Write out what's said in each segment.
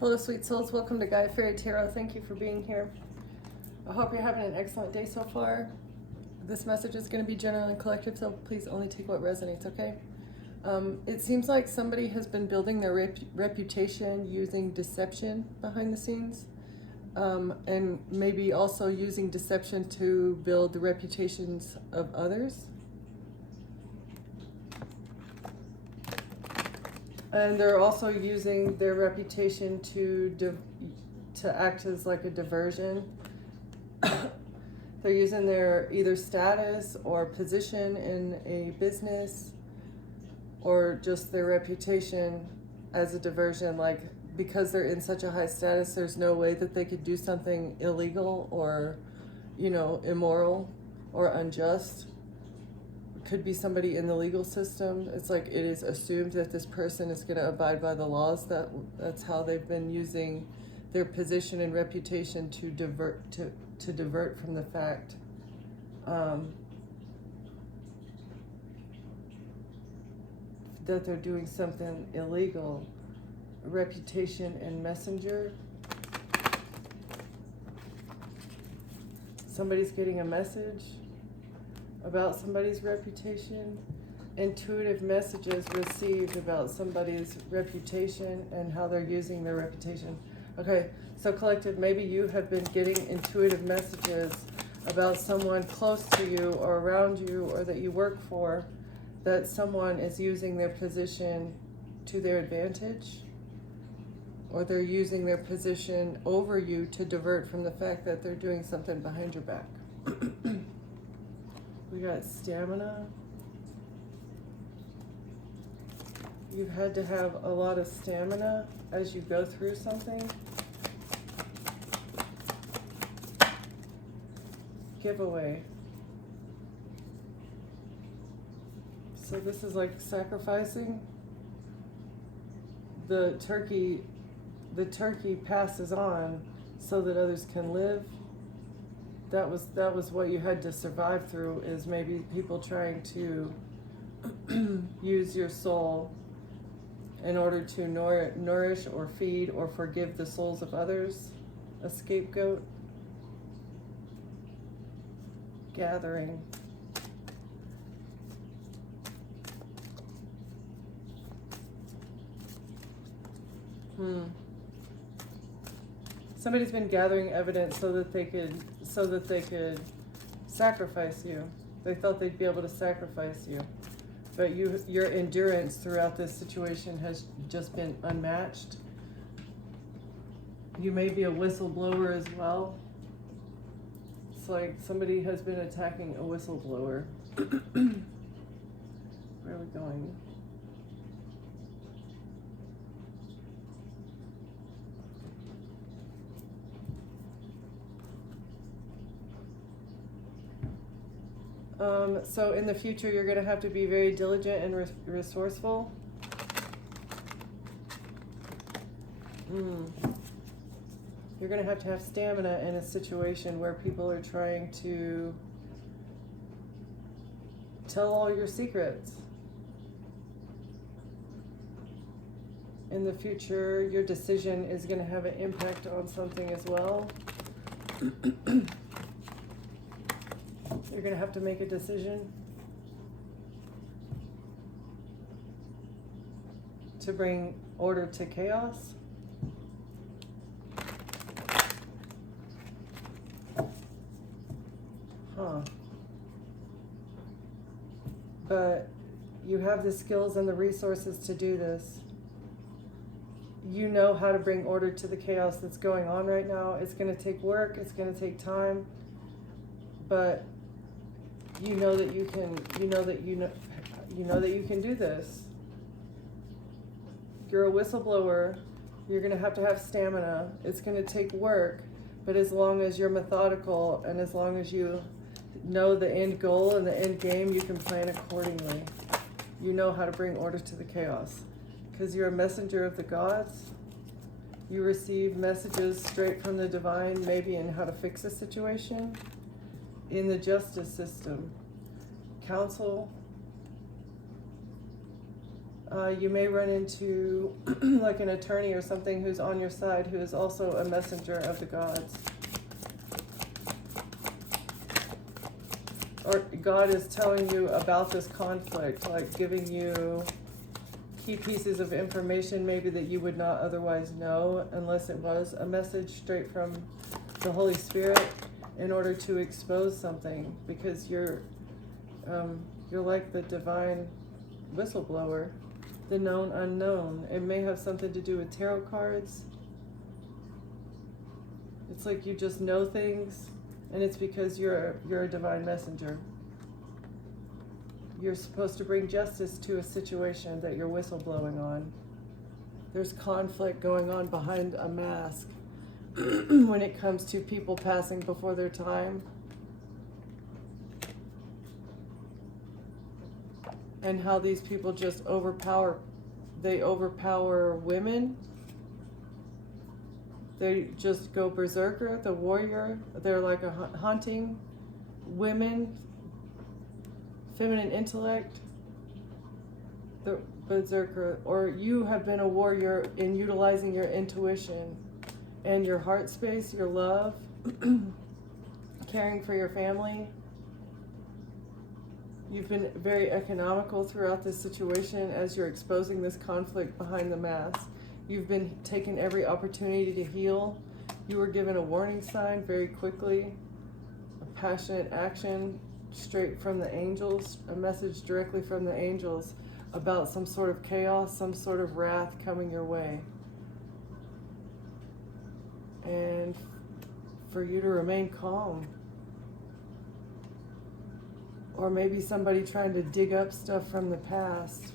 Hello, sweet souls. Welcome to Gaia Fairy Tarot. Thank you for being here. I hope you're having an excellent day so far. This message is going to be general and collective, so please only take what resonates, okay? It seems like somebody has been building their reputation using deception behind the scenes, and maybe also using deception to build the reputations of others. And they're also using their reputation to act as like a diversion. They're using their either status or position in a business or just their reputation as a diversion. Like, because they're in such a high status, there's no way that they could do something illegal or, immoral or unjust. Could be somebody in the legal system. It's like it is assumed that this person is going to abide by the laws. That's how they've been using their position and reputation to divert from the fact that they're doing something illegal. Reputation and messenger. Somebody's getting a message about somebody's reputation, intuitive messages received about somebody's reputation and how they're using their reputation. Okay, so collective, maybe you have been getting intuitive messages about someone close to you or around you or that you work for, that someone is using their position to their advantage, or they're using their position over you to divert from the fact that they're doing something behind your back. We got stamina. You've had to have a lot of stamina as you go through something. Giveaway. So this is like sacrificing. The turkey passes on so that others can live. That was what you had to survive through, is maybe people trying to use your soul in order to nourish or feed or forgive the souls of others. A scapegoat. Gathering. Somebody's been gathering evidence so that they could sacrifice you. They thought they'd be able to sacrifice you. But your endurance throughout this situation has just been unmatched. You may be a whistleblower as well. It's like somebody has been attacking a whistleblower. Where are we going? So in the future, you're going to have to be very diligent and resourceful. You're going to have stamina in a situation where people are trying to tell all your secrets. In the future, your decision is going to have an impact on something as well. You're going to have to make a decision to bring order to chaos. But you have the skills and the resources to do this. You know how to bring order to the chaos that's going on right now. It's going to take work. It's going to take time. But you know that you can. You know that that you can do this. You're a whistleblower. You're going to have stamina. It's going to take work. But as long as you're methodical and as long as you know the end goal and the end game, you can plan accordingly. You know how to bring order to the chaos. Because you're a messenger of the gods. You receive messages straight from the divine, maybe in how to fix a situation. In the justice system. Counsel. You may run into like an attorney or something who's on your side, who is also a messenger of the gods. Or God is telling you about this conflict, like giving you key pieces of information maybe that you would not otherwise know unless it was a message straight from the Holy Spirit, in order to expose something, because you're like the divine whistleblower, the known unknown. It may have something to do with tarot cards. It's like you just know things, and it's because you're a divine messenger. You're supposed to bring justice to a situation that you're whistleblowing on. There's conflict going on behind a mask when it comes to people passing before their time. And how these people just overpower women. They just go berserker, the warrior. They're like hunting women, feminine intellect, the berserker. Or you have been a warrior in utilizing your intuition and your heart space, your love, caring for your family. You've been very economical throughout this situation as you're exposing this conflict behind the mask. You've been taking every opportunity to heal. You were given a warning sign very quickly, a passionate action straight from the angels, a message directly from the angels about some sort of chaos, some sort of wrath coming your way. And for you to remain calm. Or maybe somebody trying to dig up stuff from the past.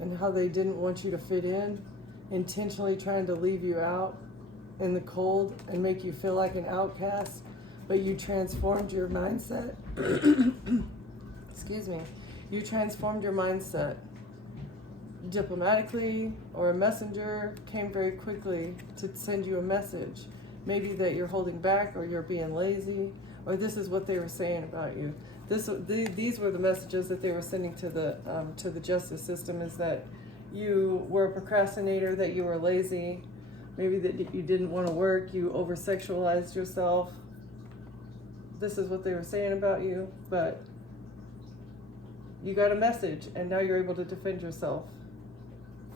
And how they didn't want you to fit in, intentionally trying to leave you out in the cold and make you feel like an outcast, but you transformed your mindset. Excuse me. You transformed your mindset. Diplomatically, or a messenger came very quickly to send you a message. Maybe that you're holding back, or you're being lazy, or this is what they were saying about you. These were the messages that they were sending to the justice system, is that you were a procrastinator, that you were lazy, maybe that you didn't want to work, you over-sexualized yourself. This is what they were saying about you, but you got a message, and now you're able to defend yourself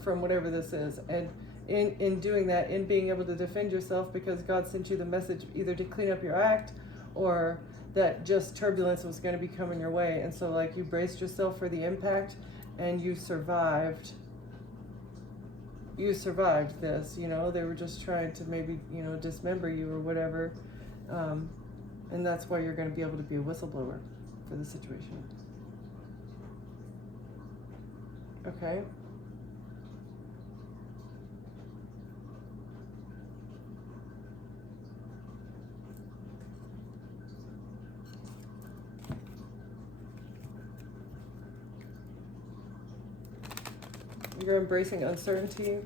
from whatever this is. And in doing that, in being able to defend yourself, because God sent you the message either to clean up your act, or that just turbulence was going to be coming your way. And so like you braced yourself for the impact, and you survived this, they were just trying to maybe, dismember you or whatever. And that's why you're going to be able to be a whistleblower for the situation. Okay. You're embracing uncertainty,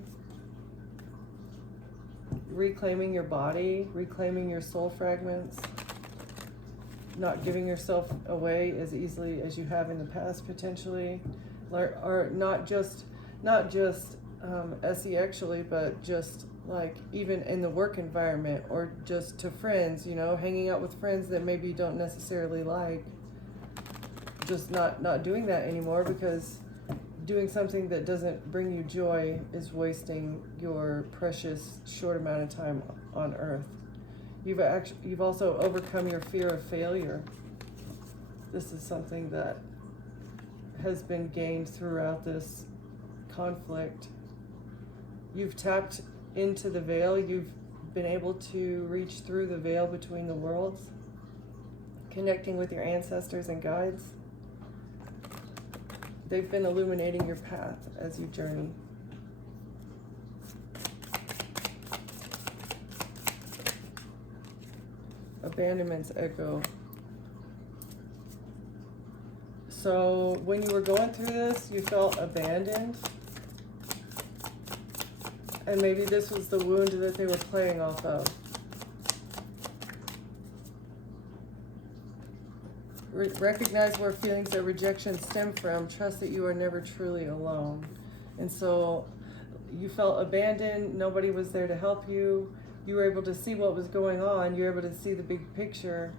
reclaiming your body, reclaiming your soul fragments, not giving yourself away as easily as you have in the past potentially, or not just SE-actually, but just like even in the work environment, or just to friends, hanging out with friends that maybe you don't necessarily like, just not doing that anymore, because doing something that doesn't bring you joy is wasting your precious short amount of time on earth. You've also overcome your fear of failure. This is something that has been gained throughout this conflict. You've tapped into the veil. You've been able to reach through the veil between the worlds, connecting with your ancestors and guides. They've been illuminating your path as you journey. Abandonment's echo. So when you were going through this, you felt abandoned. And maybe this was the wound that they were playing off of. recognize where feelings of rejection stem from. Trust that you are never truly alone. And so you felt abandoned. Nobody was there to help you. You were able to see what was going on. You were able to see the big picture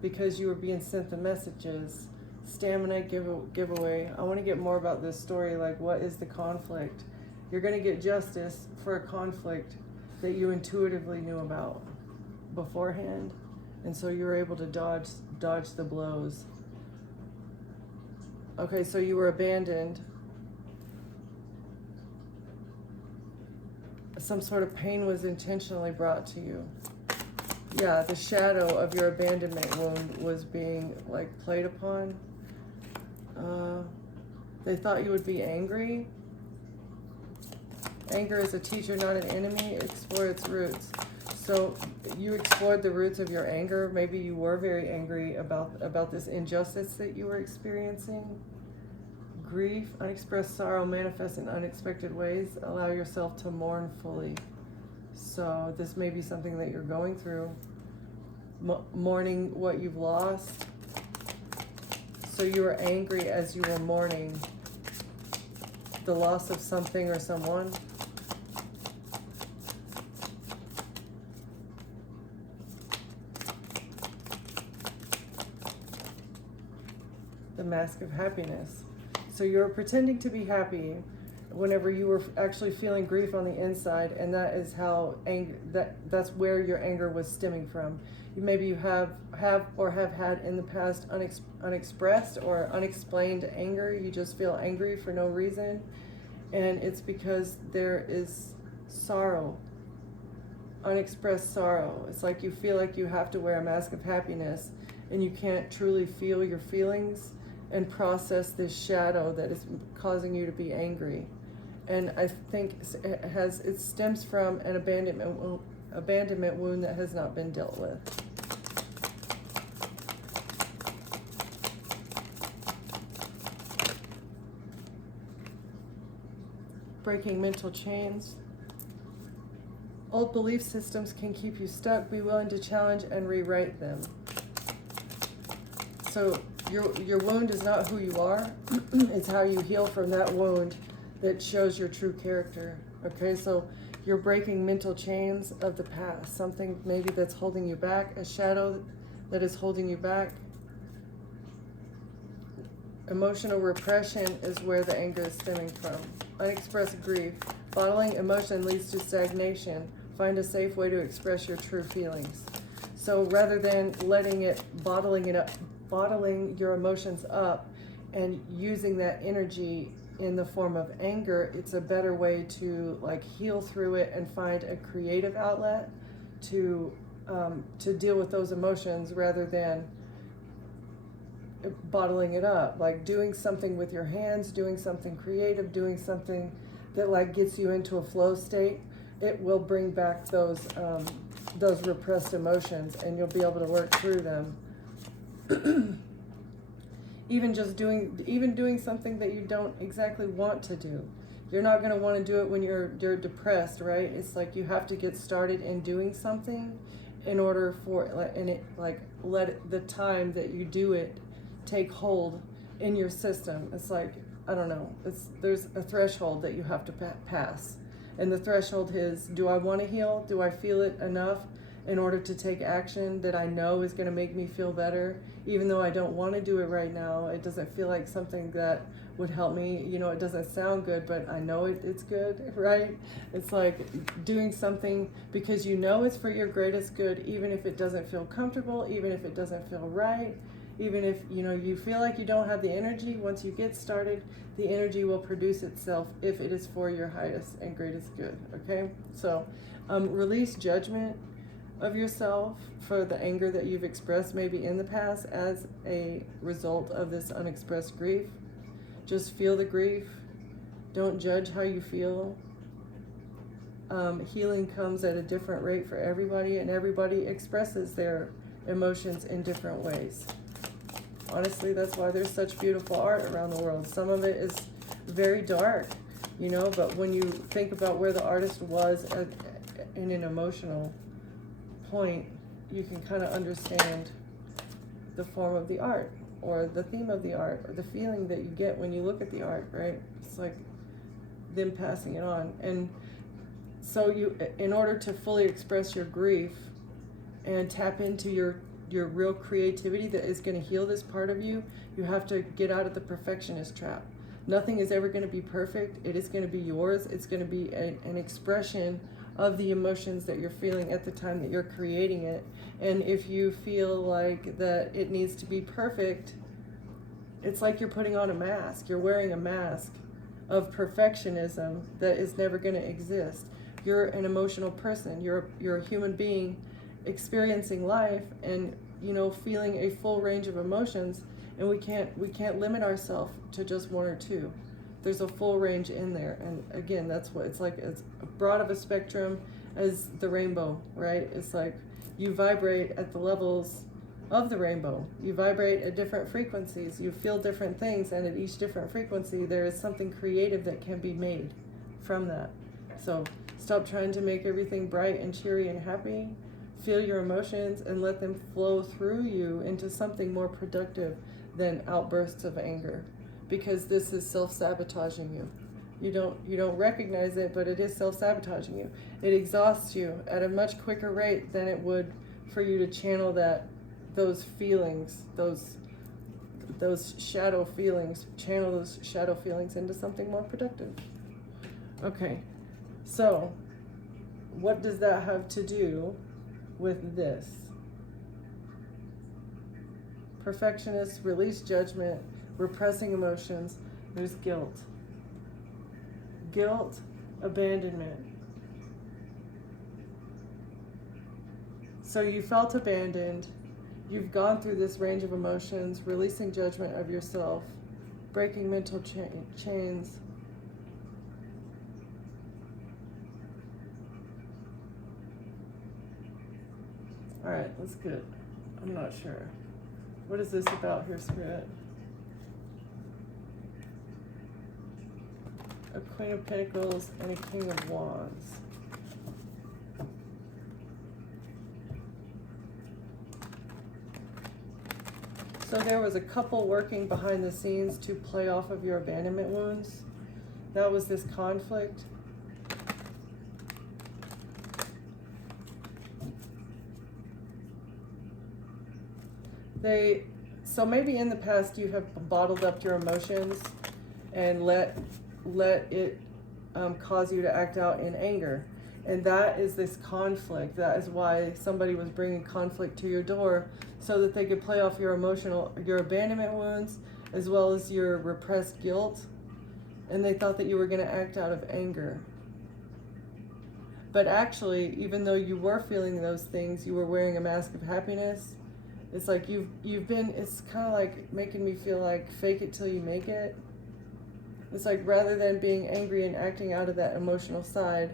because you were being sent the messages. Stamina giveaway. I want to get more about this story. Like, what is the conflict? You're going to get justice for a conflict that you intuitively knew about beforehand. And so you were able to dodge the blows. Okay, so you were abandoned. Some sort of pain was intentionally brought to you. Yeah, the shadow of your abandonment wound was being like played upon. They thought you would be angry. Anger is a teacher, not an enemy. Explore its roots. So you explored the roots of your anger. Maybe you were very angry about this injustice that you were experiencing. Grief, unexpressed sorrow manifests in unexpected ways. Allow yourself to mourn fully. So this may be something that you're going through. Mourning what you've lost. So you were angry as you were mourning the loss of something or someone. The mask of happiness. So you're pretending to be happy whenever you were actually feeling grief on the inside, and that is how that's where your anger was stemming from. Maybe you have had in the past unexpressed or unexplained anger. You just feel angry for no reason, and it's because there is sorrow, unexpressed sorrow. It's like you feel like you have to wear a mask of happiness, and you can't truly feel your feelings and process this shadow that is causing you to be angry. And I think it stems from an abandonment wound that has not been dealt with. Breaking mental chains. Old belief systems can keep you stuck. Be willing to challenge and rewrite them. So your wound is not who you are. It's how you heal from that wound that shows your true character. Okay, so you're breaking mental chains of the past, something maybe that's holding you back, a shadow that is holding you back. Emotional repression is where the anger is stemming from. Unexpressed grief. Bottling emotion leads to stagnation. Find a safe way to express your true feelings. So rather than bottling your emotions up and using that energy in the form of anger, it's a better way to like heal through it and find a creative outlet to deal with those emotions rather than bottling it up. Like doing something with your hands, doing something creative, doing something that like gets you into a flow state. It will bring back those repressed emotions, and you'll be able to work through them. Even doing something that you don't exactly want to do. You're not going to want to do it when you're depressed, right? It's like you have to get started in doing something in order let the time that you do it take hold in your system. It's like, I don't know, there's a threshold that you have to pass. And the threshold is, do I want to heal? Do I feel it enough in order to take action that I know is going to make me feel better? Even though I don't want to do it right now, it doesn't feel like something that would help me. You know, it doesn't sound good, but I know it's good, right? It's like doing something because you know it's for your greatest good, even if it doesn't feel comfortable, even if it doesn't feel right, even if, you know, you feel like you don't have the energy. Once you get started, the energy will produce itself if it is for your highest and greatest good, okay? So release judgment of yourself for the anger that you've expressed maybe in the past as a result of this unexpressed grief. Just feel the grief. Don't judge how you feel. Healing comes at a different rate for everybody, and everybody expresses their emotions in different ways. Honestly, that's why there's such beautiful art around the world. Some of it is very dark, you know, but when you think about where the artist was in an emotional point, you can kind of understand the form of the art. or the theme of the art, or the feeling that you get when you look at the art, right? It's like them passing it on. And so in order to fully express your grief and tap into your real creativity that is going to heal this part of you, you have to get out of the perfectionist trap. Nothing is ever going to be perfect. It is going to be yours. It's going to be an expression of the emotions that you're feeling at the time that you're creating it. And if you feel like that it needs to be perfect, it's like you're putting on a mask. You're wearing a mask of perfectionism that is never going to exist. You're an emotional person. You're a human being experiencing life and, you know, feeling a full range of emotions, and we can't limit ourselves to just one or two. There's a full range in there. And again, that's what it's like. It's broad of a spectrum as the rainbow, right? It's like you vibrate at the levels of the rainbow. You vibrate at different frequencies. You feel different things, and at each different frequency, there is something creative that can be made from that. So stop trying to make everything bright and cheery and happy. Feel your emotions and let them flow through you into something more productive than outbursts of anger, because this is self-sabotaging you. You don't recognize it, but it is self-sabotaging you. It exhausts you at a much quicker rate than it would for you to channel those feelings, those shadow feelings, channel those shadow feelings into something more productive. Okay, so what does that have to do with this? Perfectionists release judgment, repressing emotions. There's guilt. Guilt, abandonment. So you felt abandoned. You've gone through this range of emotions, releasing judgment of yourself, breaking mental chains. All right, that's good. I'm not sure. What is this about here, Spirit? A Queen of Pentacles and a King of Wands. So there was a couple working behind the scenes to play off of your abandonment wounds. That was this conflict. So maybe in the past you have bottled up your emotions and let it cause you to act out in anger. And that is this conflict. That is why somebody was bringing conflict to your door, so that they could play off your abandonment wounds, as well as your repressed guilt. And they thought that you were going to act out of anger. But actually, even though you were feeling those things, you were wearing a mask of happiness. It's like it's kind of like making me feel like fake it till you make it. It's like rather than being angry and acting out of that emotional side,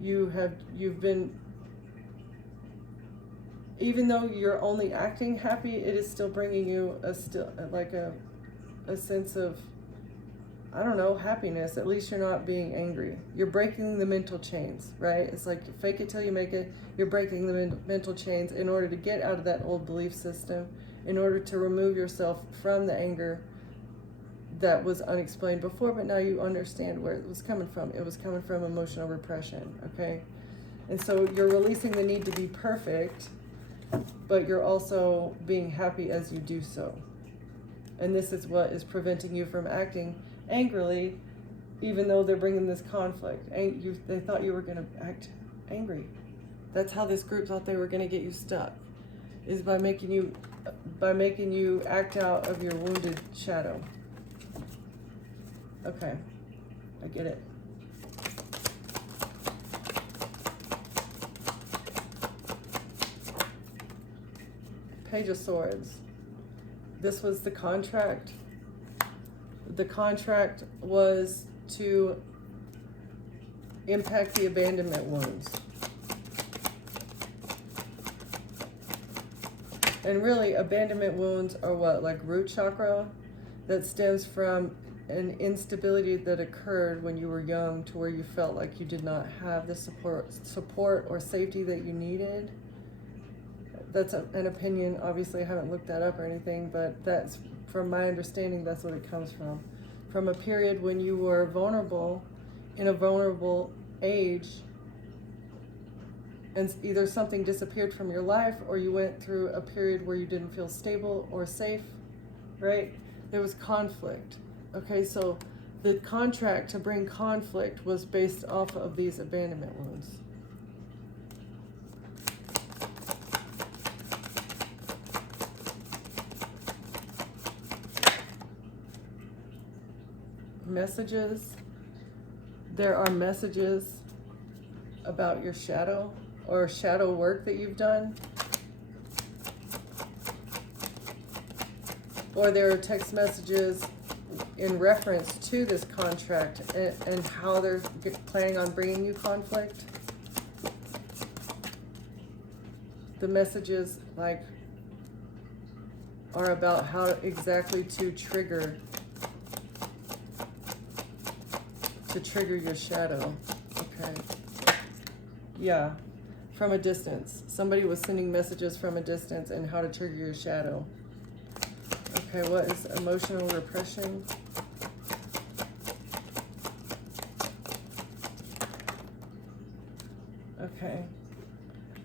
you've been, even though you're only acting happy, it is still bringing you a sense of, I don't know, happiness. At least you're not being angry. You're breaking the mental chains, right? It's like fake it till you make it. You're breaking the mental chains in order to get out of that old belief system, in order to remove yourself from the anger that was unexplained before, but now you understand where it was coming from. It was coming from emotional repression, okay? And so you're releasing the need to be perfect, but you're also being happy as you do so. And this is what is preventing you from acting angrily, even though they're bringing this conflict. They thought you were going to act angry. That's how this group thought they were going to get you stuck, is by making you act out of your wounded shadow. Okay, I get it. Page of Swords. This was the contract. The contract was to impact the abandonment wounds. And really, abandonment wounds are what? Like root chakra that stems from an instability that occurred when you were young, to where you felt like you did not have the support or safety that you needed. that's an opinion. Obviously, I haven't looked that up or anything, but that's, from my understanding, that's what it comes from. From a period when you were vulnerable, in a vulnerable age, and either something disappeared from your life or you went through a period where you didn't feel stable or safe, right? There was conflict. Okay, so the contract to bring conflict was based off of these abandonment wounds. Messages. There are messages about your shadow or shadow work that you've done. Or there are text messages in reference to this contract and how they're planning on bringing you conflict. The messages like are about how exactly to trigger your shadow. Okay. Yeah. From a distance. Somebody was sending messages from a distance and how to trigger your shadow. Okay, what is emotional repression? Okay.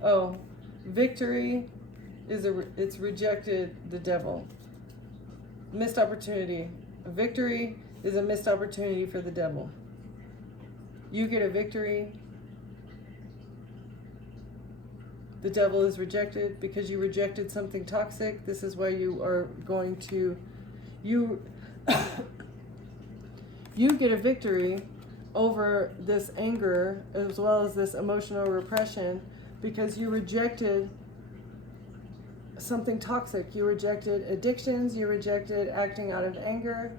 Oh, victory is it's rejected the devil. Missed opportunity. Victory is a missed opportunity for the devil. You get a victory. The devil is rejected because you rejected something toxic. This is why you are going to, you get a victory over this anger as well as this emotional repression because you rejected something toxic. You rejected addictions. You rejected acting out of anger.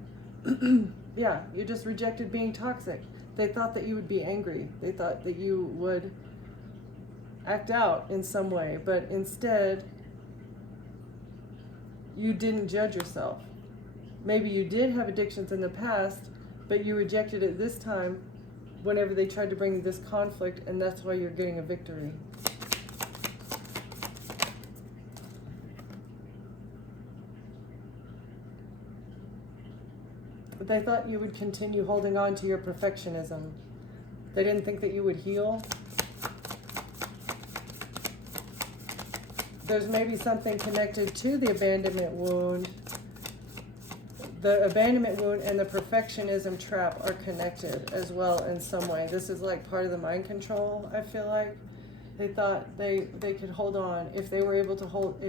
Yeah, you just rejected being toxic. They thought that you would be angry. They thought that you would act out in some way, but instead you didn't judge yourself. Maybe you did have addictions in the past, but you rejected it this time whenever they tried to bring this conflict, and that's why you're getting a victory. But they thought you would continue holding on to your perfectionism. They didn't think that you would heal. There's maybe something connected to the abandonment wound. The abandonment wound and the perfectionism trap are connected as well in some way. This is like part of the mind control, I feel like. They thought they could hold on. If they were able to hold,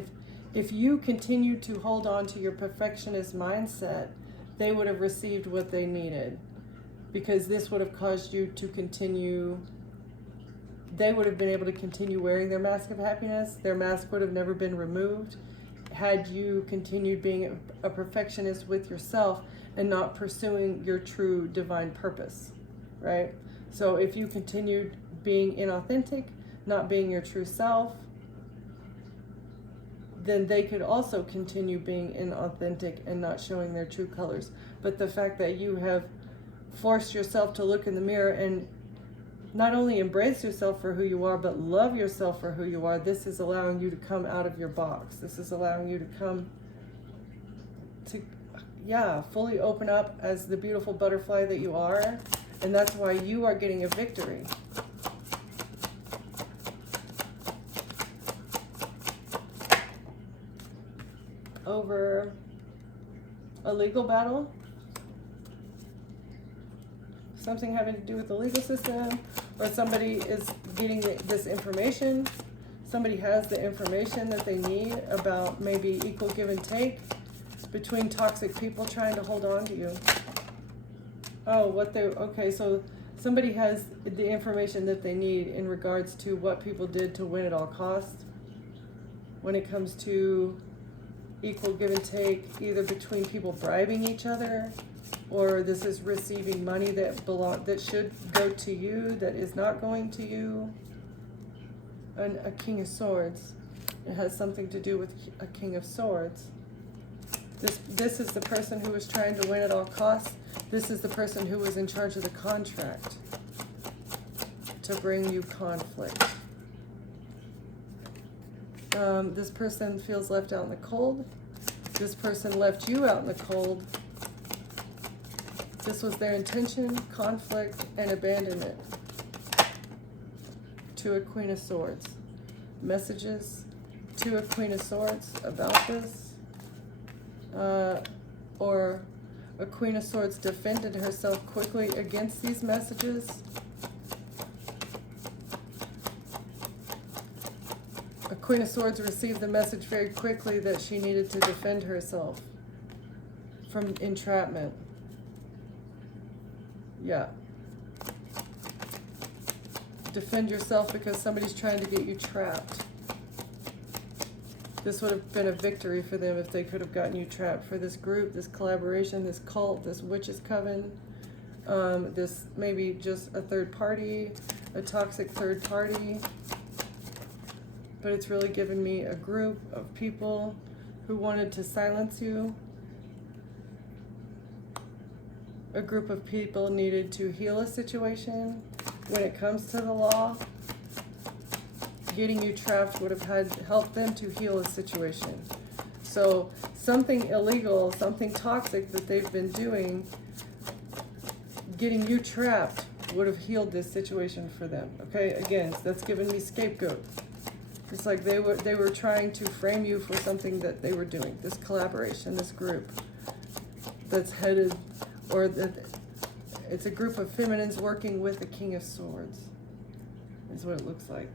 if you continued to hold on to your perfectionist mindset, they would have received what they needed. Because this would have caused you to continue. They would have been able to continue wearing their mask of happiness. Their mask would have never been removed had you continued being a perfectionist with yourself and not pursuing your true divine purpose, right? So if you continued being inauthentic, not being your true self, then they could also continue being inauthentic and not showing their true colors. But the fact that you have forced yourself to look in the mirror and not only embrace yourself for who you are, but love yourself for who you are. This is allowing you to come out of your box. This is allowing you to come to, fully open up as the beautiful butterfly that you are. And that's why you are getting a victory. Over a legal battle. Something having to do with the legal system, or somebody is getting this information. Somebody has the information that they need about maybe equal give and take between toxic people trying to hold on to you. Okay, so somebody has the information that they need in regards to what people did to win at all costs when it comes to equal give and take, either between people bribing each other, or this is receiving money that should go to you that is not going to you. And a King of Swords. It has something to do with a King of Swords. This is the person who was trying to win at all costs. This is the person who was in charge of the contract to bring you conflict. This person feels left out in the cold. This person left you out in the cold. This was their intention, conflict, and abandonment. To a Queen of Swords. Messages to a Queen of Swords about this. Or a Queen of Swords defended herself quickly against these messages. A Queen of Swords received the message very quickly that she needed to defend herself from entrapment. Yeah. Defend yourself because somebody's trying to get you trapped. This would have been a victory for them if they could have gotten you trapped. For this group, this collaboration, this cult, this witches coven, this maybe just a third party, a toxic third party. But it's really given me a group of people who wanted to silence you. A group of people needed to heal a situation. When it comes to the law, getting you trapped would have helped them to heal a situation. So something illegal, something toxic that they've been doing, getting you trapped would have healed this situation for them. Okay, again, that's given me scapegoat. It's like they were trying to frame you for something that they were doing. This collaboration, this group that's headed, or that it's a group of feminines working with the King of Swords, is what it looks like.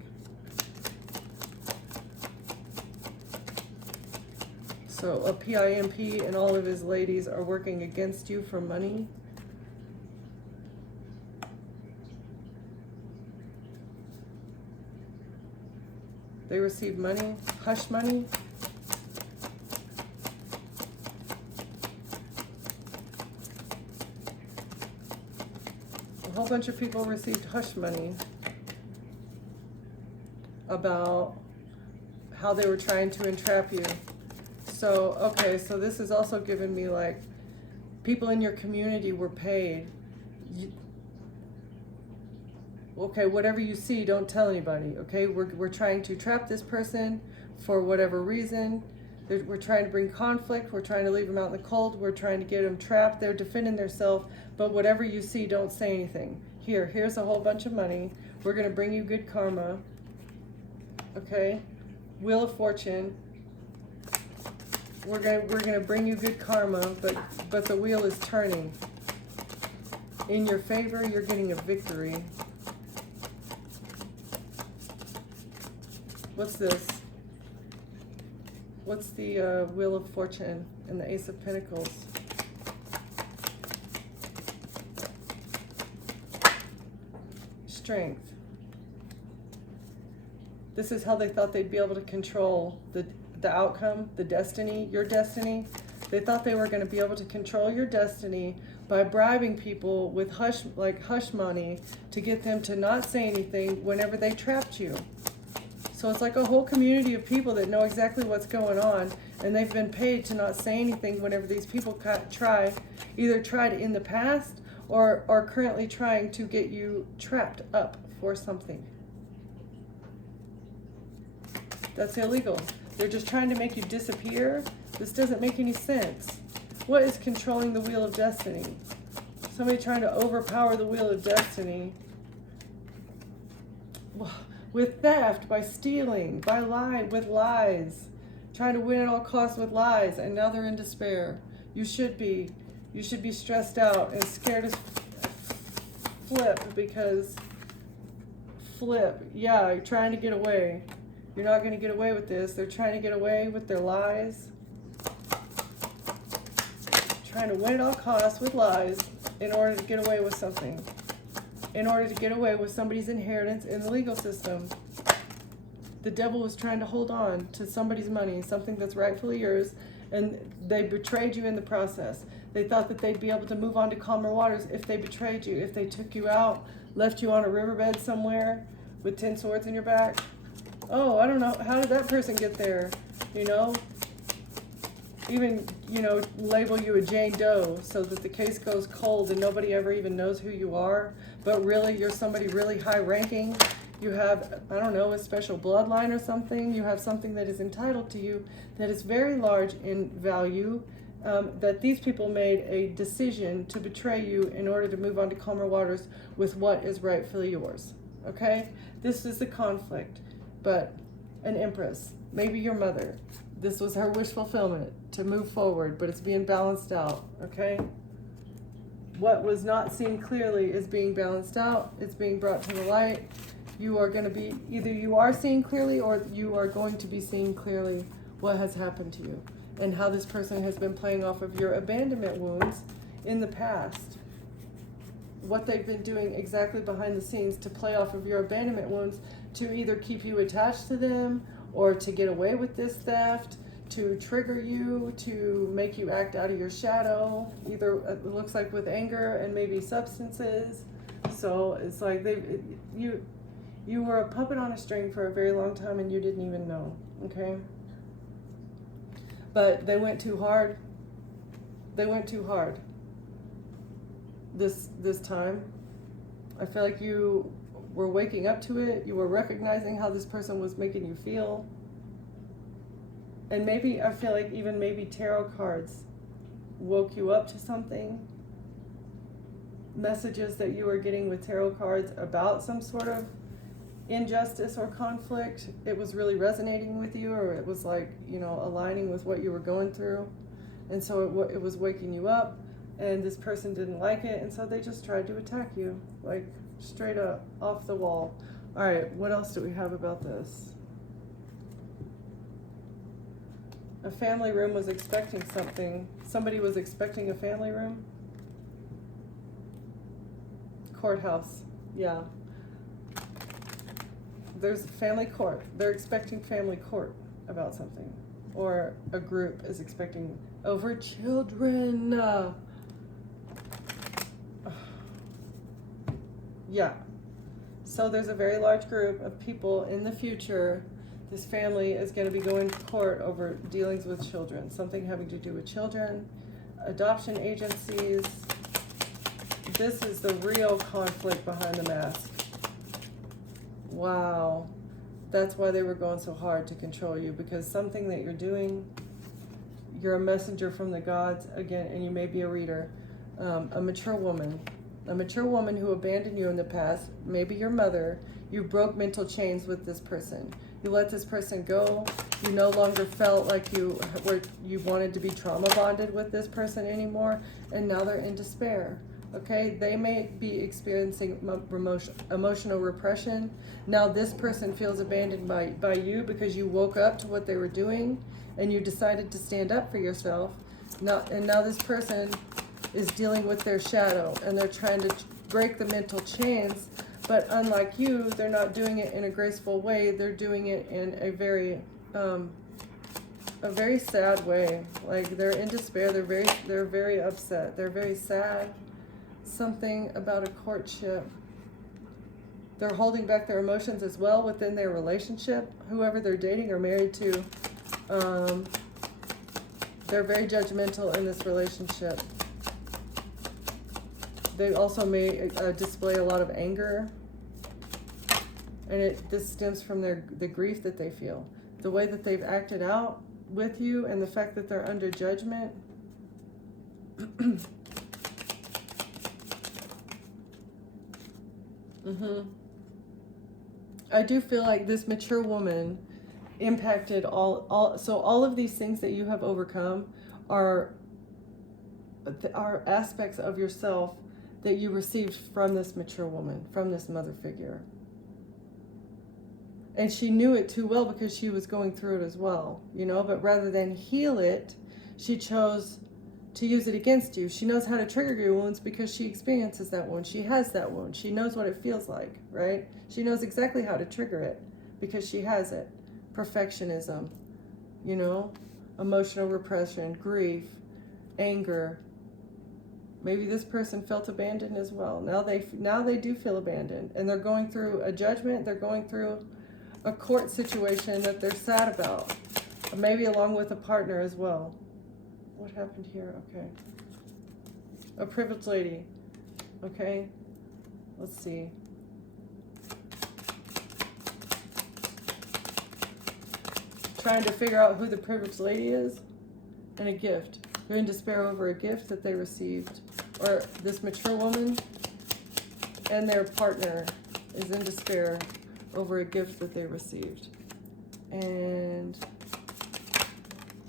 So a PIMP and all of his ladies are working against you for money. They received money, hush money. A whole bunch of people received hush money about how they were trying to entrap you. So, okay, so this has also given me like, people in your community were paid. Okay, whatever you see, don't tell anybody, okay? We're trying to trap this person for whatever reason. We're trying to bring conflict. We're trying to leave them out in the cold. We're trying to get them trapped. They're defending themselves. But whatever you see, don't say anything. Here's a whole bunch of money. We're going to bring you good karma. Okay? Wheel of Fortune. We're gonna bring you good karma, but the wheel is turning. In your favor, you're getting a victory. What's this? What's the Wheel of Fortune and the Ace of Pentacles? Strength. This is how they thought they'd be able to control the outcome, the destiny, your destiny. They thought they were going to be able to control your destiny by bribing people with hush money to get them to not say anything whenever they trapped you. So it's like a whole community of people that know exactly what's going on, and they've been paid to not say anything whenever these people either tried in the past or are currently trying to get you trapped up for something. That's illegal. They're just trying to make you disappear. This doesn't make any sense. What is controlling the Wheel of Destiny? Somebody trying to overpower the Wheel of Destiny with theft, by stealing, by lying, with lies, trying to win at all costs with lies, and now they're in despair. You should be stressed out and scared as flip. Yeah, you're trying to get away. You're not going to get away with this. They're trying to get away with their lies. Trying to win at all costs with lies in order to get away with something. In order to get away with somebody's inheritance in the legal system. The devil was trying to hold on to somebody's money, something that's rightfully yours, and they betrayed you in the process. They thought that they'd be able to move on to calmer waters if they betrayed you, if they took you out, left you on a riverbed somewhere with 10 swords in your back. Oh, I don't know, how did that person get there? You know? Even, label you a Jane Doe so that the case goes cold and nobody ever even knows who you are. But really, you're somebody really high ranking. You have, I don't know, a special bloodline or something. You have something that is entitled to you that is very large in value, that these people made a decision to betray you in order to move on to calmer waters with what is rightfully yours. Okay? This is the conflict. But an empress, maybe your mother, this was her wish fulfillment to move forward, but it's being balanced out. Okay? What was not seen clearly is being balanced out. It's being brought to the light. You are going to be, either you are seeing clearly or you are going to be seeing clearly what has happened to you and how this person has been playing off of your abandonment wounds in the past. What they've been doing exactly behind the scenes to play off of your abandonment wounds to either keep you attached to them or to get away with this theft, to trigger you, to make you act out of your shadow, either it looks like with anger and maybe substances. So it's like you were a puppet on a string for a very long time and you didn't even know, okay? But they went too hard. They went too hard this time. I feel like you were waking up to it. You were recognizing how this person was making you feel. And maybe, I feel like even maybe tarot cards woke you up to something. Messages that you were getting with tarot cards about some sort of injustice or conflict, it was really resonating with you, or it was like, you know, aligning with what you were going through. And so it was waking you up, and this person didn't like it, and so they just tried to attack you, like straight up, off the wall. All right, what else do we have about this? A family room was expecting something. Somebody was expecting a family room. Courthouse, yeah. There's family court. They're expecting family court about something. Or a group is expecting over children. Yeah. So there's a very large group of people in the future. This family is going to be going to court over dealings with children. Something having to do with children, adoption agencies. This is the real conflict behind the mask. Wow. That's why they were going so hard to control you, because something that you're doing, you're a messenger from the gods, again, and you may be a reader. A mature woman who abandoned you in the past, maybe your mother. You broke mental chains with this person. You let this person go. You no longer felt like you wanted to be trauma bonded with this person anymore, and now they're in despair. Okay, they may be experiencing emotional repression. Now this person feels abandoned by you because you woke up to what they were doing and you decided to stand up for yourself. Now this person is dealing with their shadow and they're trying to break the mental chains, but unlike you, they're not doing it in a graceful way. They're doing it in a very sad way. Like, they're in despair. They're very upset. They're very sad. Something about a courtship. They're holding back their emotions as well within their relationship, whoever they're dating or married to. They're very judgmental in this relationship. They also may display a lot of anger, and this stems from the grief that they feel, the way that they've acted out with you, and the fact that they're under judgment. I do feel like this mature woman impacted so all of these things that you have overcome are aspects of yourself that you received from this mature woman, from this mother figure. And she knew it too well because she was going through it as well, you know, but rather than heal it, she chose to use it against you. She knows how to trigger your wounds because she experiences that wound. She has that wound. She knows what it feels like, right? She knows exactly how to trigger it because she has it. Perfectionism, you know, emotional repression, grief, anger. Maybe this person felt abandoned as well. Now they do feel abandoned, and they're going through a judgment. They're going through a court situation that they're sad about, maybe along with a partner as well. What happened here? Okay. A privileged lady. Okay. Let's see. trying to figure out who the privileged lady is, and a gift. They're in despair over a gift that they received. Or this mature woman and their partner is in despair over a gift that they received. And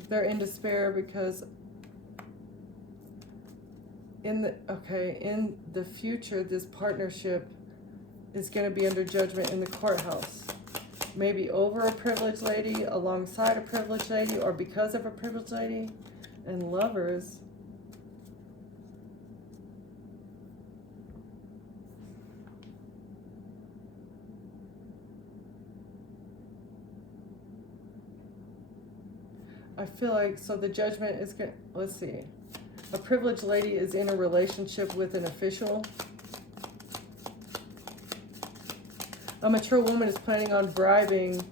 they're in despair because in the future, this partnership is going to be under judgment in the courthouse. Maybe over a privileged lady, alongside a privileged lady, or because of a privileged lady. And Lovers, I feel like, so the judgment is going to, let's see. A privileged lady is in a relationship with an official. A mature woman is planning on bribing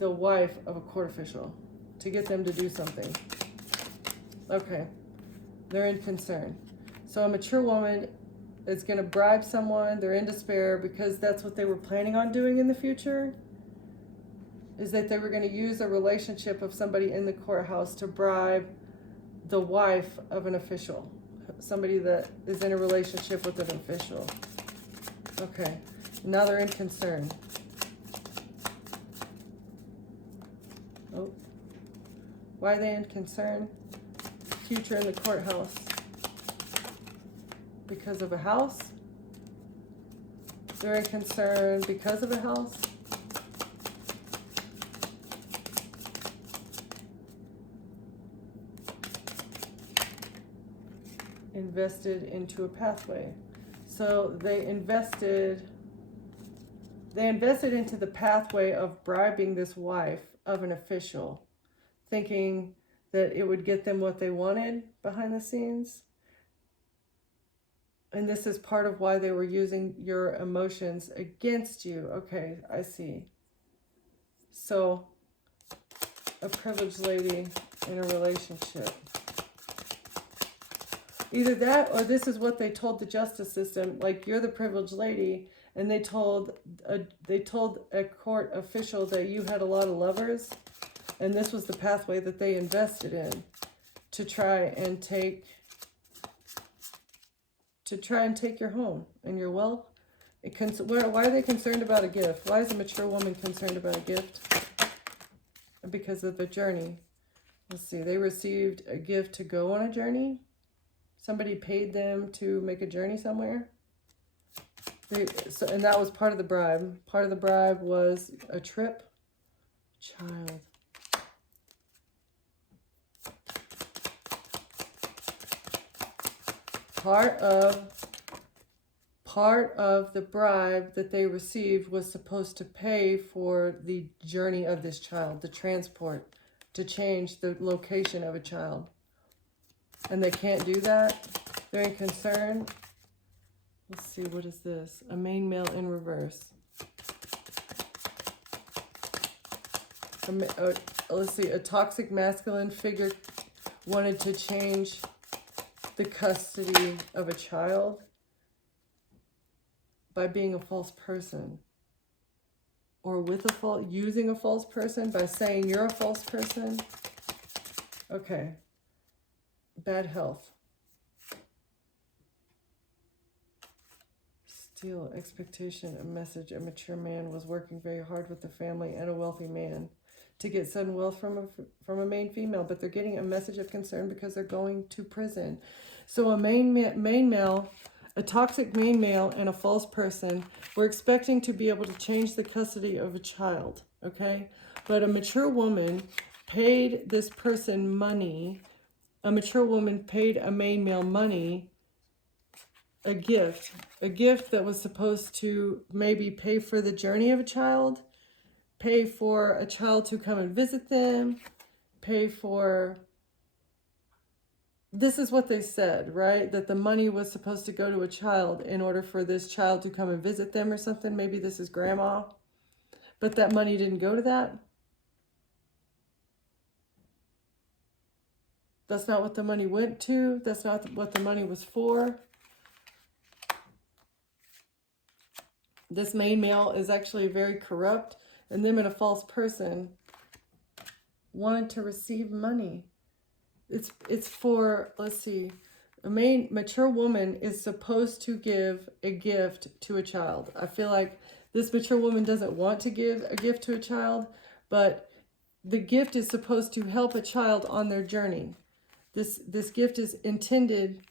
the wife of a court official to get them to do something. Okay, they're in concern. So a mature woman is going to bribe someone. They're in despair because that's what they were planning on doing in the future, is that they were going to use a relationship of somebody in the courthouse to bribe the wife of an official, somebody that is in a relationship with an official. Okay, now they're in concern. Oh, why are they in concern? Future in the courthouse. Because of a house? They're in concern because of a house? Invested into a pathway. So they invested into the pathway of bribing this wife of an official, thinking that it would get them what they wanted behind the scenes. And this is part of why they were using your emotions against you. Okay, I see. So, a privileged lady in a relationship. Either that, or this is what they told the justice system, like, you're the privileged lady, and they told a court official that you had a lot of lovers, and this was the pathway that they invested in to try and take your home and your wealth. Why are they concerned about a gift? Why is a mature woman concerned about a gift? Because of the journey. Let's see, they received a gift to go on a journey. Somebody paid them to make a journey somewhere. And that was part of the bribe. Part of the bribe was a trip. Child. Part of the bribe that they received was supposed to pay for the journey of this child, the transport, to change the location of a child. And they can't do that. They're in concern. Let's see, what is this? A main male in reverse. Let's see, a toxic masculine figure wanted to change the custody of a child by being a false person, or with using a false person, by saying you're a false person. Okay. Bad health. Steal expectation, a message. A mature man was working very hard with the family and a wealthy man to get sudden wealth from a main female, but they're getting a message of concern because they're going to prison. So a main male, a toxic main male, and a false person were expecting to be able to change the custody of a child, okay? But a mature woman paid this person money. A mature woman paid a main male money, a gift that was supposed to maybe pay for the journey of a child, pay for a child to come and visit them, pay for, this is what they said, right? That the money was supposed to go to a child in order for this child to come and visit them or something. Maybe this is grandma, but that money didn't go to that. That's not what the money went to. That's not what the money was for. This main male is actually very corrupt. and them and a false person wanted to receive money. It's for, let's see, a mature woman is supposed to give a gift to a child. I feel like this mature woman doesn't want to give a gift to a child, but the gift is supposed to help a child on their journey. This gift is intended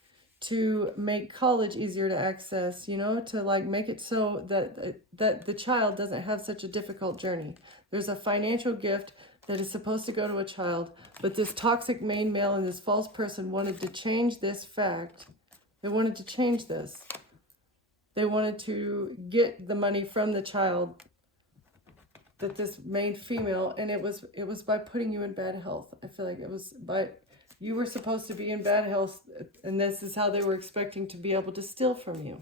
to make college easier to access, you know, to like make it so that the child doesn't have such a difficult journey. There's a financial gift that is supposed to go to a child, but this toxic main male and this false person wanted to change this fact. They wanted to change this. They wanted to get the money from the child that this main female, and it was by putting you in bad health. I feel like it was by, you were supposed to be in bad health, and this is how they were expecting to be able to steal from you.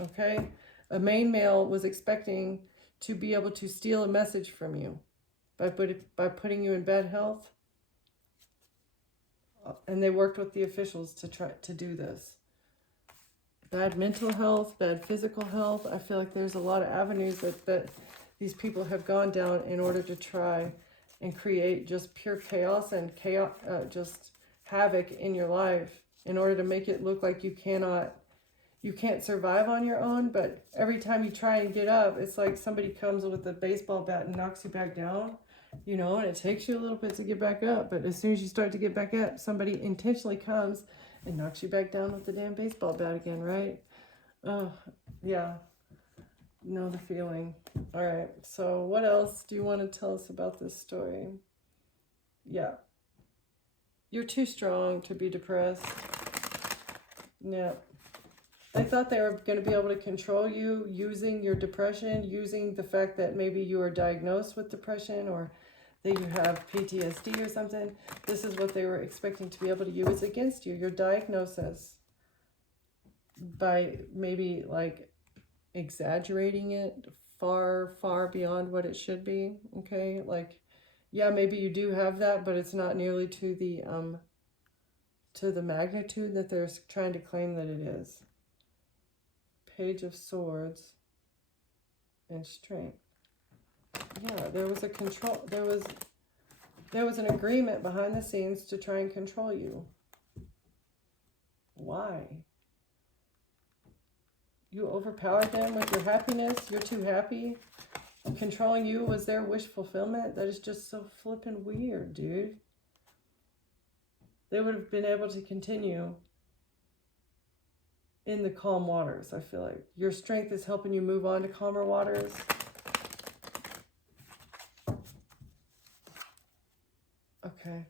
Okay? A main male was expecting to be able to steal a message from you by putting you in bad health. And they worked with the officials to try to do this. Bad mental health, bad physical health. I feel like there's a lot of avenues that these people have gone down in order to try and create just pure chaos and just havoc in your life, in order to make it look like you can't survive on your own. But every time you try and get up, it's like somebody comes with a baseball bat and knocks you back down, you know, and it takes you a little bit to get back up. But as soon as you start to get back up, somebody intentionally comes and knocks you back down with the damn baseball bat again, right? Oh, yeah. Know the feeling. All right. So what else do you want to tell us about this story? Yeah. You're too strong to be depressed. Yeah. They thought they were going to be able to control you using your depression, using the fact that maybe you are diagnosed with depression or that you have PTSD or something. This is what they were expecting to be able to use against you, your diagnosis, by maybe like exaggerating it far, far beyond what it should be. Okay, like, yeah, maybe you do have that, but it's not nearly to the magnitude that they're trying to claim that it is. Page of Swords and Strength. Yeah, there was a control, there was an agreement behind the scenes to try and control you. Why? You overpowered them with your happiness. You're too happy. Controlling you was their wish fulfillment. That is just so flippin' weird, dude. They would have been able to continue in the calm waters, I feel like. Your strength is helping you move on to calmer waters. Okay.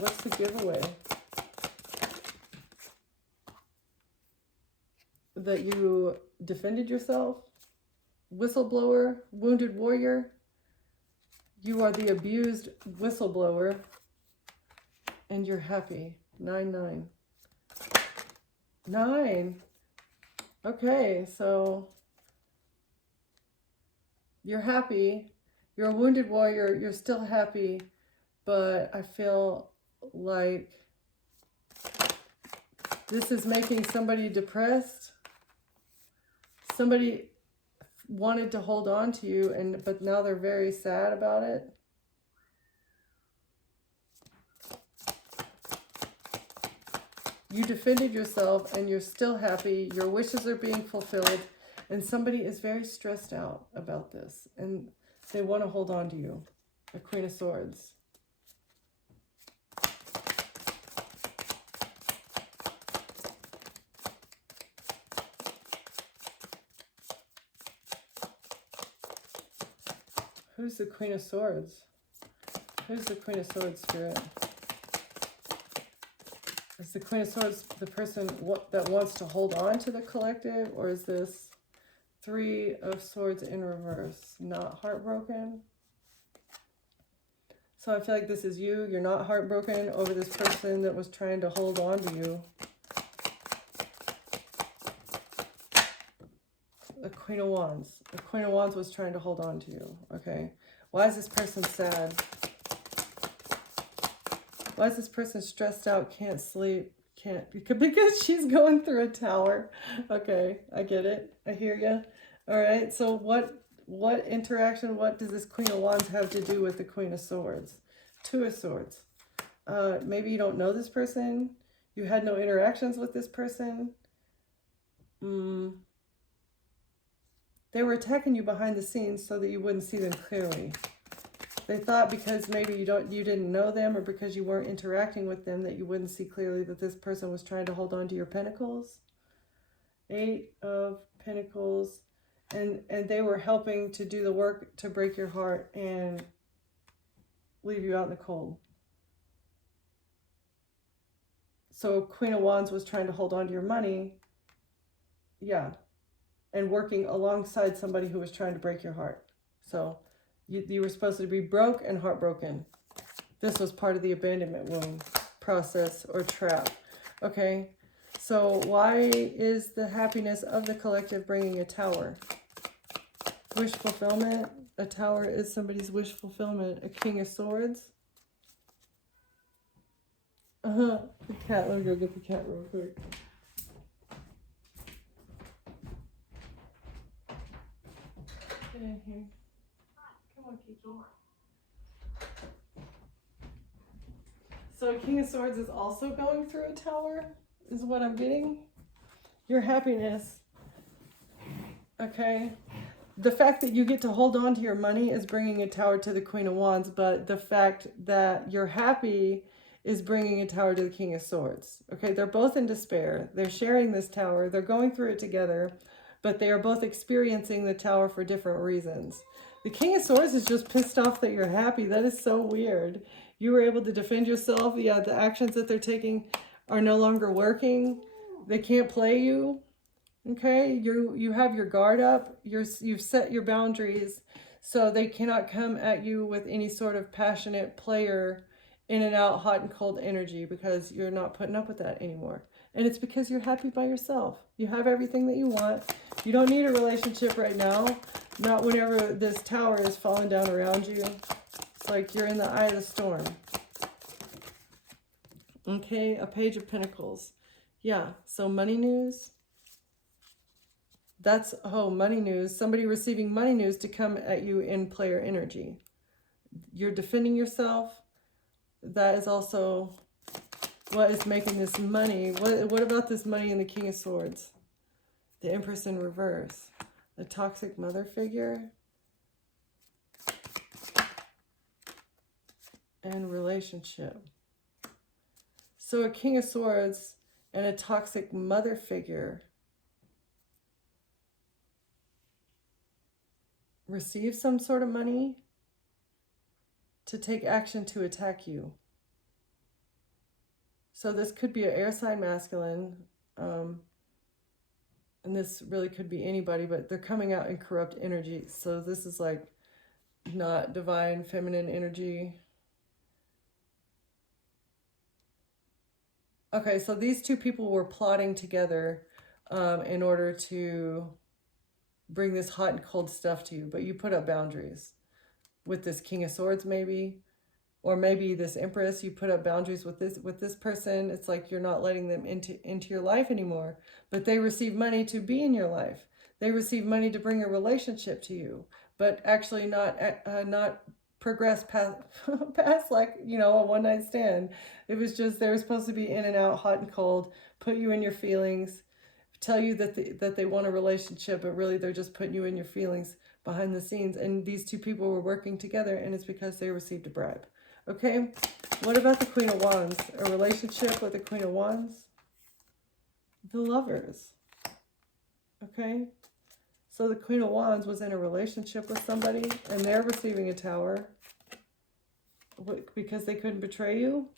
What's the giveaway? That you defended yourself? Whistleblower? Wounded warrior? You are the abused whistleblower. And you're happy. 9-9. 9. Okay, so you're happy. You're a wounded warrior. You're still happy. But I feel like this is making somebody depressed. Somebody wanted to hold on to you, but now they're very sad about it. You defended yourself and you're still happy. Your wishes are being fulfilled, and somebody is very stressed out about this and they want to hold on to you. A Queen of Swords. Who's the Queen of Swords? Who's the Queen of Swords, Spirit? Is the Queen of Swords the person that wants to hold on to the collective? Or is this Three of Swords in reverse? Not heartbroken? So I feel like this is you. You're not heartbroken over this person that was trying to hold on to you. The Queen of Wands. The Queen of Wands was trying to hold on to you. Okay. Why is this person sad? Why is this person stressed out, can't sleep, because she's going through a tower? Okay, I get it. I hear you. All right, so what interaction, what does this Queen of Wands have to do with the Queen of Swords? Two of Swords. Maybe you don't know this person. You had no interactions with this person. They were attacking you behind the scenes so that you wouldn't see them clearly. They thought because maybe you didn't know them, or because you weren't interacting with them, that you wouldn't see clearly that this person was trying to hold on to your pentacles. 8 of Pentacles. And they were helping to do the work to break your heart and leave you out in the cold. So Queen of Wands was trying to hold on to your money. Yeah. And working alongside somebody who was trying to break your heart. So you were supposed to be broke and heartbroken. This was part of the abandonment wound process or trap. Okay. So why is the happiness of the collective bringing a Tower? Wish fulfillment. A Tower is somebody's wish fulfillment. A King of Swords. The cat. Let me go get the cat real quick. Get in here. Come on, Kiki. So King of Swords is also going through a Tower, is what I'm getting. Your happiness. Okay. The fact that you get to hold on to your money is bringing a Tower to the Queen of Wands, but the fact that you're happy is bringing a Tower to the King of Swords. Okay, they're both in despair. They're sharing this Tower. They're going through it together, but they are both experiencing the Tower for different reasons. The King of Swords is just pissed off that you're happy. That is so weird. You were able to defend yourself. Yeah, the actions that they're taking are no longer working. They can't play you. Okay, you have your guard up. You've set your boundaries, so they cannot come at you with any sort of passionate player, in and out, hot and cold energy, because you're not putting up with that anymore. And it's because you're happy by yourself. You have everything that you want. You don't need a relationship right now. Not whenever this Tower is falling down around you. It's like you're in the eye of the storm. Okay, a Page of Pentacles. Yeah, so money news. That's, money news. Somebody receiving money news to come at you in player energy. You're defending yourself. That is also what is making this money. What about this money in the King of Swords? The Empress in reverse. The toxic mother figure. And relationship. So a King of Swords and a toxic mother figure receive some sort of money to take action to attack you. So this could be an air sign masculine, and this really could be anybody, but they're coming out in corrupt energy. So this is like not divine feminine energy. Okay, so these two people were plotting together in order to bring this hot and cold stuff to you, but you put up boundaries with this King of Swords, maybe, or maybe this Empress. You put up boundaries with this person. It's like you're not letting them into your life anymore, but they receive money to be in your life. They receive money to bring a relationship to you, but actually not progress past like, you know, a one-night stand. It was just they were supposed to be in and out, hot and cold, put you in your feelings, tell you that they want a relationship, but really they're just putting you in your feelings behind the scenes. And these two people were working together, and it's because they received a bribe. Okay, what about the Queen of Wands? A relationship with the Queen of Wands? The Lovers. Okay, so the Queen of Wands was in a relationship with somebody, and they're receiving a Tower because they couldn't betray you.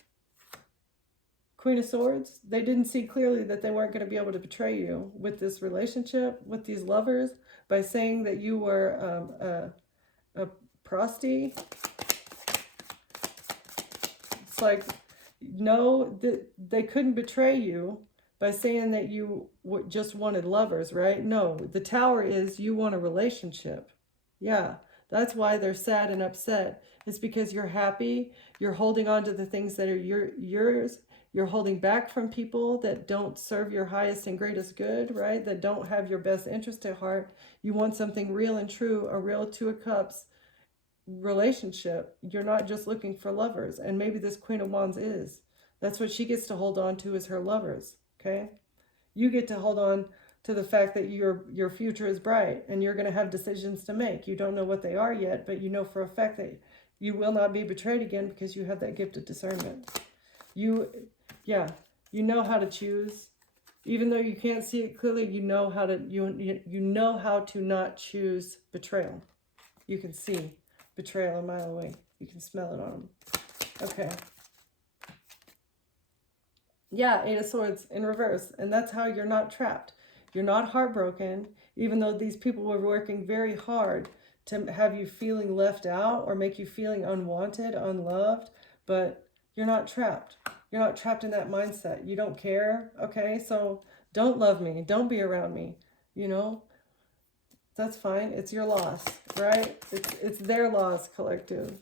Queen of Swords, they didn't see clearly that they weren't going to be able to betray you with this relationship, with these lovers, by saying that you were a prosty. It's like, no, they couldn't betray you by saying that you just wanted lovers, right? No, the Tower is you want a relationship. Yeah, that's why they're sad and upset. It's because you're happy, you're holding on to the things that are yours, You're holding back from people that don't serve your highest and greatest good, right? That don't have your best interest at heart. You want something real and true, a real Two of Cups relationship. You're not just looking for lovers. And maybe this Queen of Wands is. That's what she gets to hold on to, is her lovers, okay? You get to hold on to the fact that your future is bright and you're going to have decisions to make. You don't know what they are yet, but you know for a fact that you will not be betrayed again because you have that gift of discernment. You know how to choose. Even though you can't see it clearly, you know how to you know how to not choose betrayal. You can see betrayal a mile away. You can smell it on them. Okay. Yeah, Eight of Swords in reverse. And that's how you're not trapped. You're not heartbroken, even though these people were working very hard to have you feeling left out or make you feeling unwanted, unloved, but you're not trapped. You're not trapped in that mindset. You don't care, okay? So don't love me. Don't be around me, you know? That's fine. It's your loss, right? It's their loss, collective.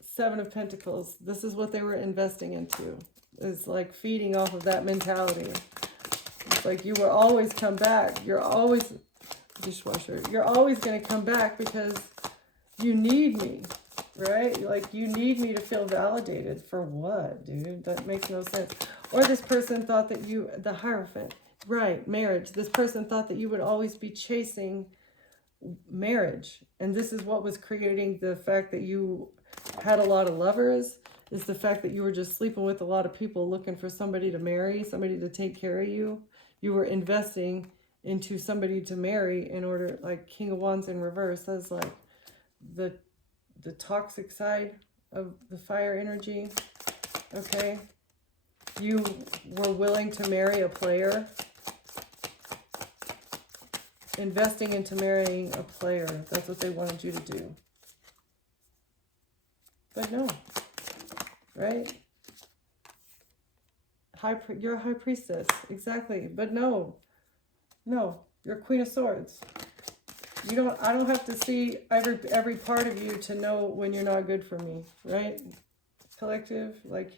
Seven of Pentacles. This is what they were investing into. It's like feeding off of that mentality. It's like you will always come back. You're always, dishwasher, you're always going to come back because you need me, right? Like you need me to feel validated. For what, dude? That makes no sense. Or this person thought that you, the Hierophant, right, marriage. This person thought that you would always be chasing marriage. And this is what was creating the fact that you had a lot of lovers, is the fact that you were just sleeping with a lot of people looking for somebody to marry, somebody to take care of you. You were investing into somebody to marry in order, like King of Wands in reverse. That's like the toxic side of the fire energy. Okay. You were willing to marry a player. Investing into marrying a player. That's what they wanted you to do. But no. Right? You're a High Priestess. Exactly. But no. No. You're Queen of Swords. I don't have to see every part of you to know when you're not good for me. Right? Collective. Like,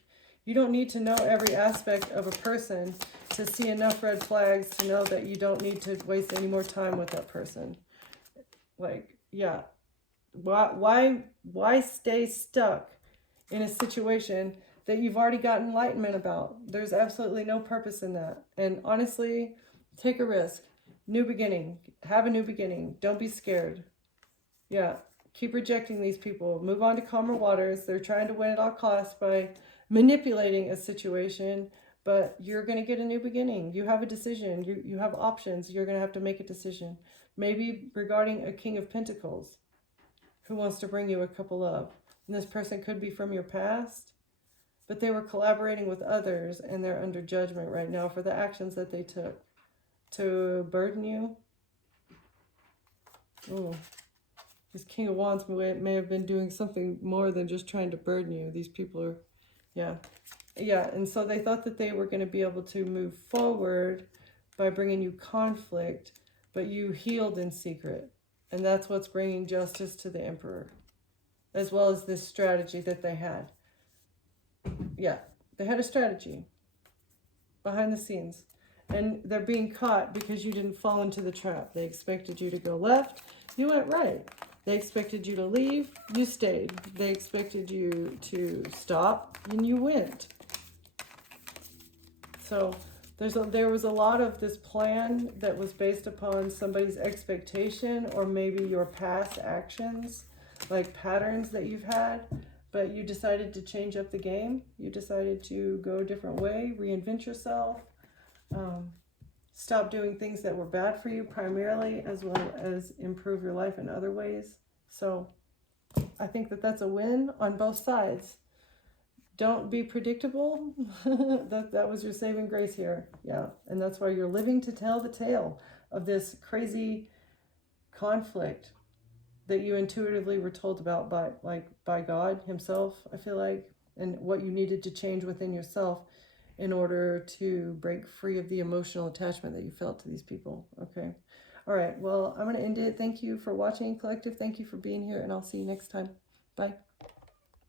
you don't need to know every aspect of a person to see enough red flags to know that you don't need to waste any more time with that person. Like, yeah. Why stay stuck in a situation that you've already got enlightenment about? There's absolutely no purpose in that. And honestly, take a risk. New beginning. Have a new beginning. Don't be scared. Yeah. Keep rejecting these people. Move on to calmer waters. They're trying to win at all costs by manipulating a situation, but you're going to get a new beginning. You have a decision. You have options. You're going to have to make a decision. Maybe regarding a King of Pentacles who wants to bring you a couple of. And this person could be from your past, but they were collaborating with others and they're under judgment right now for the actions that they took to burden you. Oh, this King of Wands may have been doing something more than just trying to burden you. These people are, yeah. And so they thought that they were going to be able to move forward by bringing you conflict, but you healed in secret. And that's what's bringing justice to the Emperor, as well as this strategy that they had. Yeah, they had a strategy behind the scenes. And they're being caught because you didn't fall into the trap. They expected you to go left. You went right. They expected you to leave. You stayed. They expected you to stop. And you went. So there was a lot of this plan that was based upon somebody's expectation or maybe your past actions, like patterns that you've had, but you decided to change up the game. You decided to go a different way, reinvent yourself, stop doing things that were bad for you primarily, as well as improve your life in other ways. So I think that that's a win on both sides. Don't be predictable. that was your saving grace here. Yeah. And that's why you're living to tell the tale of this crazy conflict that you intuitively were told about by God himself, I feel like, and what you needed to change within yourself in order to break free of the emotional attachment that you felt to these people. Okay. All right. Well, I'm going to end it. Thank you for watching, collective. Thank you for being here, and I'll see you next time. Bye.